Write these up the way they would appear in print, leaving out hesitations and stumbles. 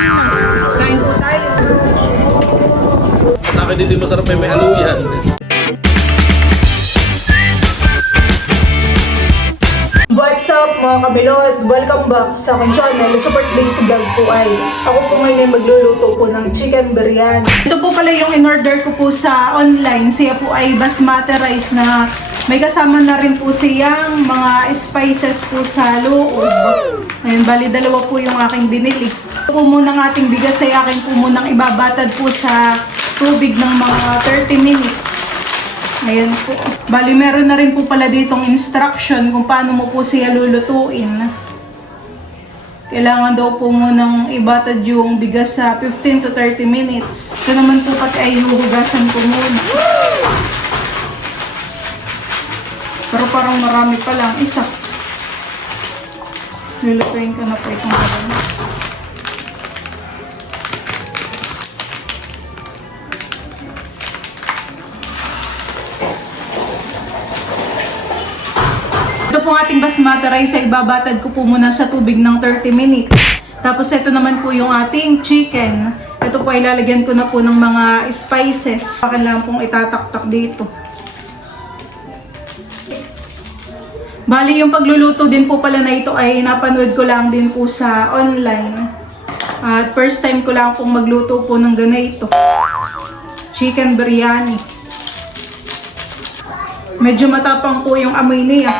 Kain po tayo. Sa akin dito yung masarap may haluyan. What's up mga kabilot? Welcome back sa aking channel. Support Days Vlog po ay ako po ngayon ay magluluto po ng chicken biryani. Ito po pala yung in-order ko po sa online. Siya po ay basmati rice na may kasama na rin po siyang mga spices po sa loob. Ayan, bali dalawa po yung aking binili. Ito po muna ng ating bigas ay akin po munang ibabatad po sa tubig ng mga 30 minutes. Ayan po. Bali, meron na rin po pala ditong instruction kung paano mo po siya lulutuin. Kailangan daw po munang ibatad yung bigas sa 15 to 30 minutes. Ito naman po pati ay huhugasan ko muna. Pero parang marami pa lang. Isa. Lulutuin ko na po itong karami. Ito po ating basmati rice ay ibabatad ko po muna sa tubig ng 30 minutes. Tapos ito naman po yung ating chicken. Ito po ay lalagyan ko na po ng mga spices. Kailangan pong itataktak dito. Bali yung pagluluto din po pala na ito ay napanood ko lang din po sa online. At first time ko lang pong magluto po ng ganito. Chicken biryani. Medyo matapang po yung amoy niya.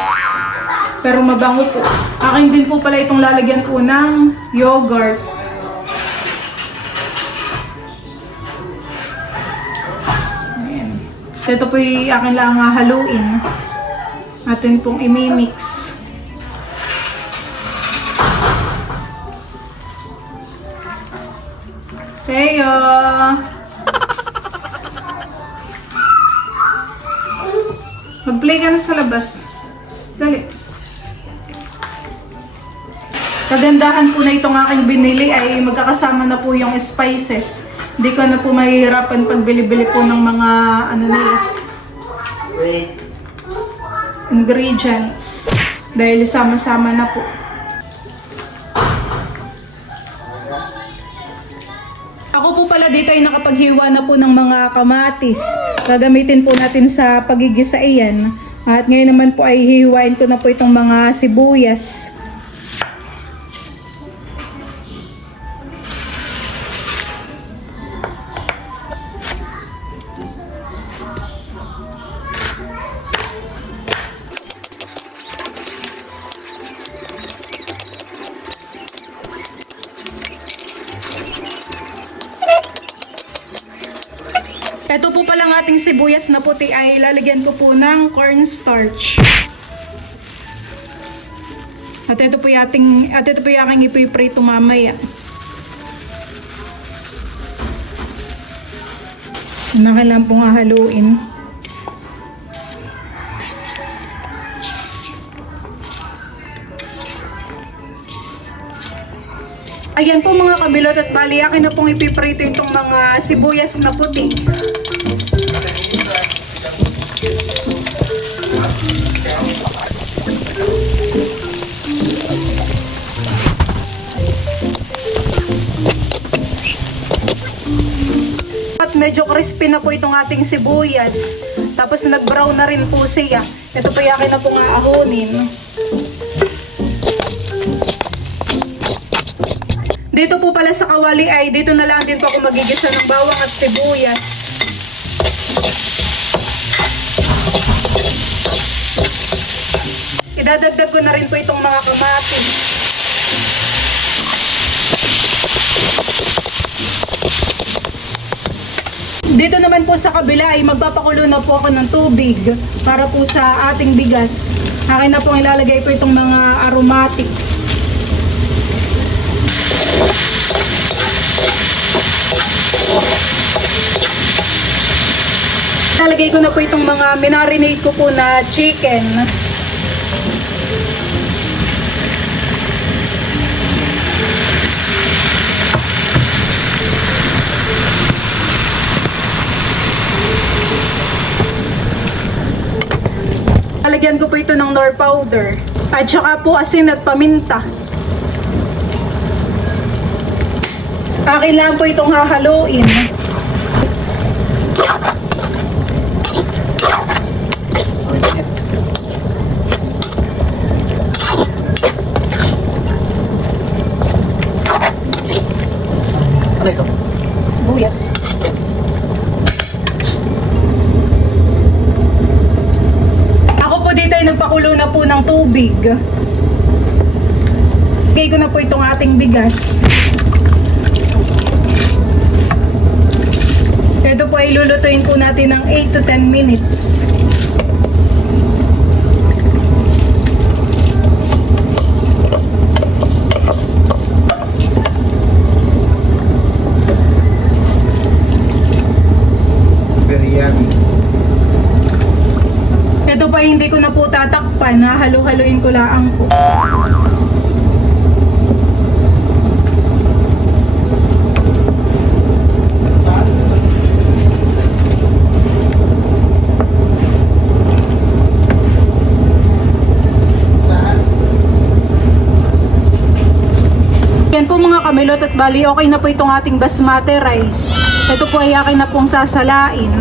Pero mabango po. Akin din po pala itong lalagyan po ng yogurt. Ayan. Ito po yung akin lang haluin. Atin pong imimix. Okay, mag-play ka na sa labas. Dali. Kagandahan po na itong aking binili ay magkakasama na po yung spices. Hindi ko na po mahihirapan pagbili-bili po ng mga ingredients. Dahil sama-sama na po. Ako po pala dito ay nakapaghiwa na po ng mga kamatis. Gagamitin po natin sa pagigisa iyan. At ngayon naman po ay hihiwain ko na po itong mga sibuyas. Ito po palang ating sibuyas na puti ay lalagyan ko po ng cornstarch. At ito po yung aking ipiprito mamaya. Na kailangan pong haluin. Ayan po mga kabilot at bali akin na pong ipiprito itong mga sibuyas na puti. At medyo crispy na po itong ating sibuyas. Tapos nag-brown na rin po siya. Ito po akin na pong aahonin. Dito po pala sa kawali ay dito na lang din po ako magigisa ng bawang at sibuyas. Idadagdag ko na rin po itong mga kamatis. Dito naman po sa kabila ay magpapakulo na po ako ng tubig para po sa ating bigas. Akin na po ilalagay po itong mga aromatics. Lalagay ko na po itong mga minarinate ko po na chicken. Lalagyan ko po ito ng nor powder. At saka po asin at paminta. Akin lang po itong hahaluin. Ano ito? Sibuyas. Ako po dito ay nagpakulo na po ng tubig. Igay ko na po itong ating bigas. Ito po ay lulutuin po natin ng 8 to 10 minutes. Biryani. Ito po ay hindi ko na po tatakpan. Hahalu-haluin ko lang po. Yan po mga kamilot at bali, okay na po itong ating basmati rice. Ito po ay akin na pong sasalain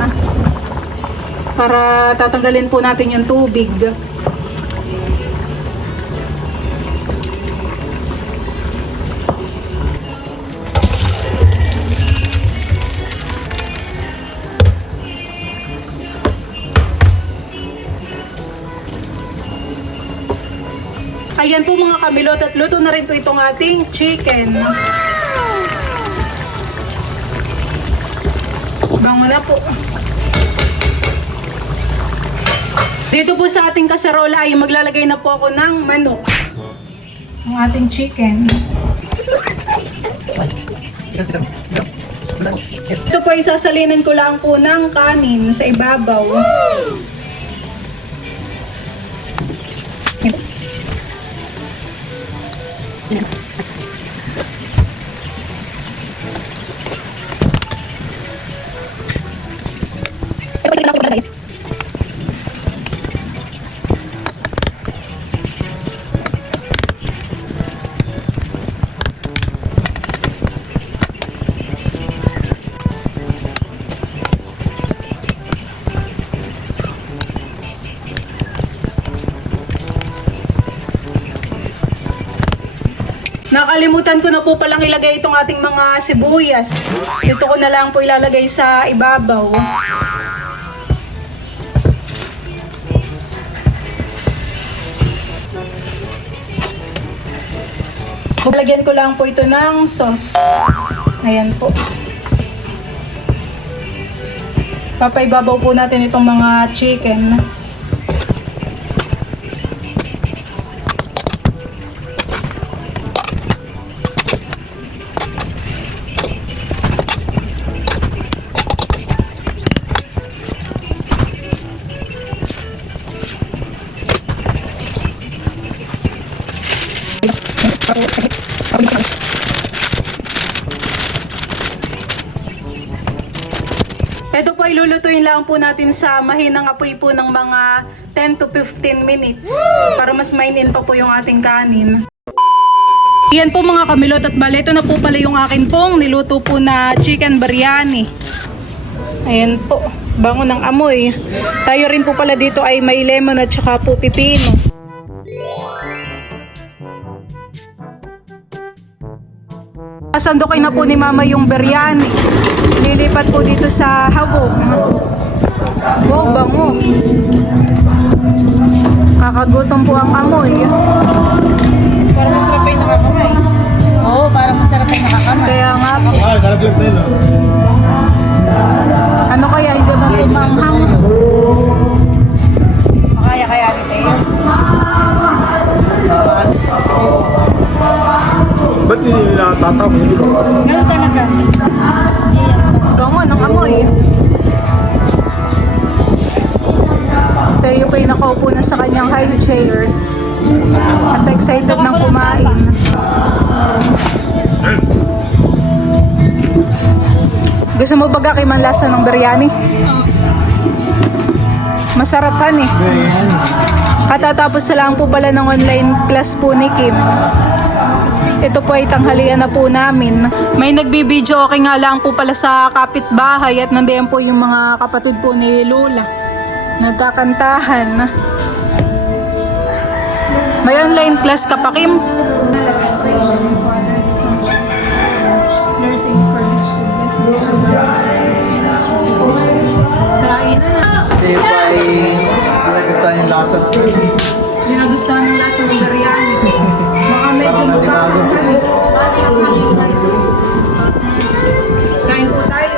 para tatanggalin po natin yung tubig. Ayan po mga kamilot at luto na rin po itong ating chicken. Bango na po. Dito po sa ating kaserola ay maglalagay na po ako ng manok. Ang ating chicken. Ito po ay sasalinan ko lang po ng kanin sa ibabaw. Nakalimutan ko na po palang ilagay itong ating mga sibuyas. Ito ko na lang po ilalagay sa ibabaw. Lagyan ko lang po ito ng sauce. Ayan po. Papaibabaw po natin itong mga chicken. Ito po ay lulutuin lang po natin sa mahinang apoy po ng mga 10 to 15 minutes para mas mainin pa po yung ating kanin. Yan po mga kamilot at bale, ito na po pala yung akin pong niluto po na chicken biryani. Ayan po, bango ng amoy. Tayo rin po pala dito ay may lemon at saka po pipino. Sandokin na po ni mama yung biryani. Lilipat po dito sa habog. Wow, bango. Kakagutom po ang amoy. Parang masarap pa yung nakakamay. Oo, parang masarap yung nakakamay. Kaya nga po. Ah, nalaglag na yun ah. Ano kaya hindi mo pumanghang? Makaya-kaya rin sa'yo. Ba't hindi nila tatapos dito? Ganun talaga. Bango ng amoy. Tayo pa'y nakaupo na sa kanyang high chair. At excited ng kumain. Gusto mo ba gakiman lasa ng biryani? Masarapan eh. Katatapos na lang po pala ng online class po ni Kim. Ito po ay tanghalian na po namin. May nagbibideo okay nga lang po pala sa kapitbahay at nandiyan po yung mga kapatid po ni Lola. Nagkakantahan. May online class ka pa, Kim? Let's pray in the name of Father, and Son, and Holy Spirit. Lord, thank you for this food. Bless the Kain na. Hindi pa ay nagustuhan yung lasa. Hindi nagustuhan ng lasa ng biryani. Baka medyo Parang mukha. Kain po tayo.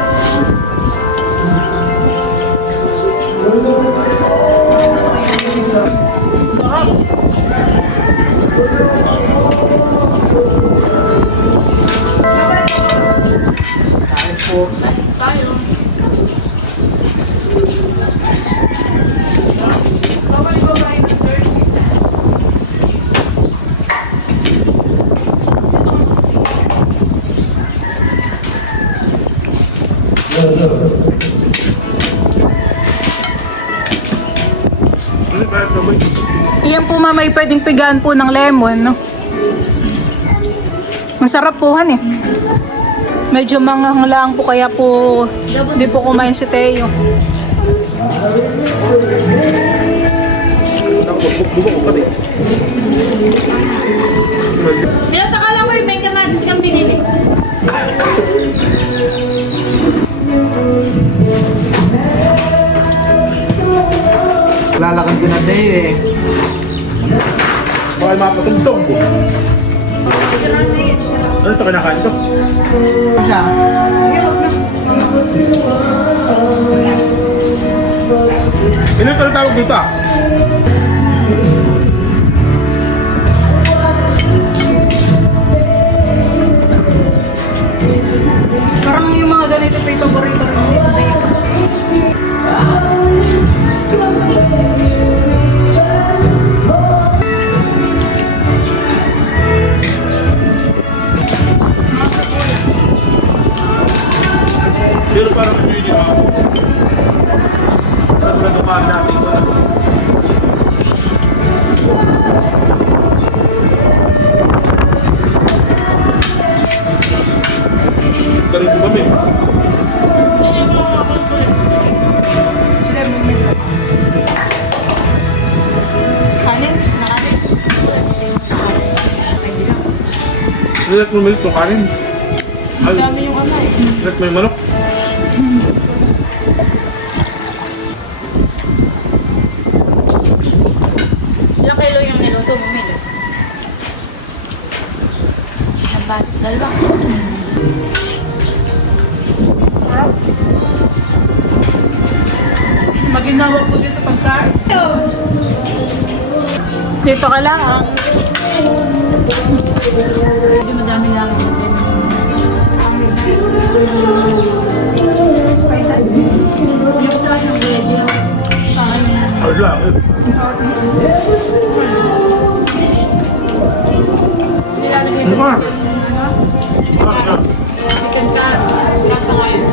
Ay, gusto ko yan. Sarap. Kain po. Bawal ko kain ng Thursday. Ano ba ito ba? Iyan po mamay pwedeng pigaan po ng lemon, no? Masarap po han eh. Medyo manghang lang po kaya po hindi po kumain si Teo. Bubok ko pati. Pinagtakala ko yung may kamatis kang binili. Lalakad ko na tayo eh. Baka mapatugtog. Ano ito kinakain ko? Ano siya? Ilan ito tawag dito ah? Parang yung mga ganito pa yung paborito rin ni Teo. Pero parang ano yun ah? Parang nadumaan natin ito na. Ganito kami. Kanin? Nakanin? Nilat mo milit itong kanin. Ay, Dami yung ano eh. nilat mo yung manok. Ilang kilo yung niluto mo, Milo? Sabat. Dalawa. Maginawa po dito pagkain. Dito ka lang ah. Hindi madami lang. Spices. Yung sa akin ng bread yung kain. Ay, lang. Nilalagay Ano ba? sa chicken curry. Lasa ngayon.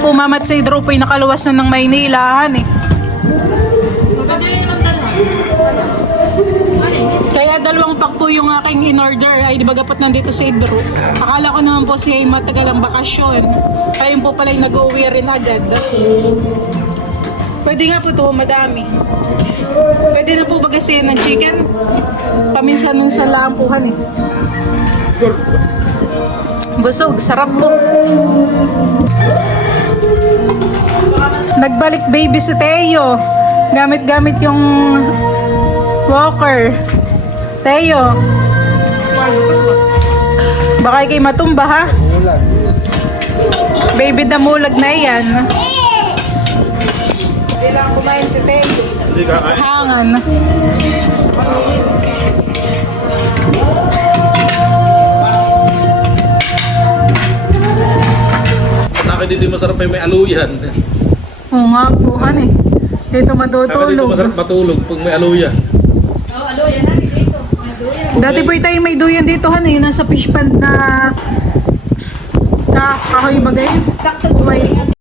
Pumamat sa Idro po'y nakaluwas na ng Maynilahan eh. Magpabili naman dalawa. Ano? Kaya dalawang pack po yung aking in-order. Ay, di ba gapot nandito sa Idro? Akala ko naman po siya ay matagal ang bakasyon. Ayun po pala yung nag-uwi rin agad. Pwede nga po ito, madami. Pwede na po bagasin ng chicken. Paminsan-minsan lang po han eh. Busog, sarap po. Nagbalik baby si Teo. Gamit-gamit yung walker. Teo. Baka ikay matumba ha? Ulan. Baby damulag na yan. lang kumain si Tay. Hindi kakain. Hangan. Nakaka dito yung masarap ay may aluyan. Oo nga po, eh. Dito Nakaka dito matutulog. masarap matulog pag may aluyan. Oh, alo, yan natin dito. May duyan. Dati po tayo may duyan dito, yung nasa fish pond na kahoy bagay. Sakto duyan.